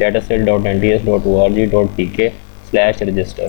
dataset.nts.org.pk/register۔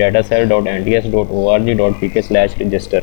dataset.nts.org.pk/register۔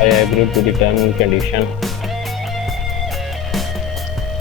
I agree to the term and condition۔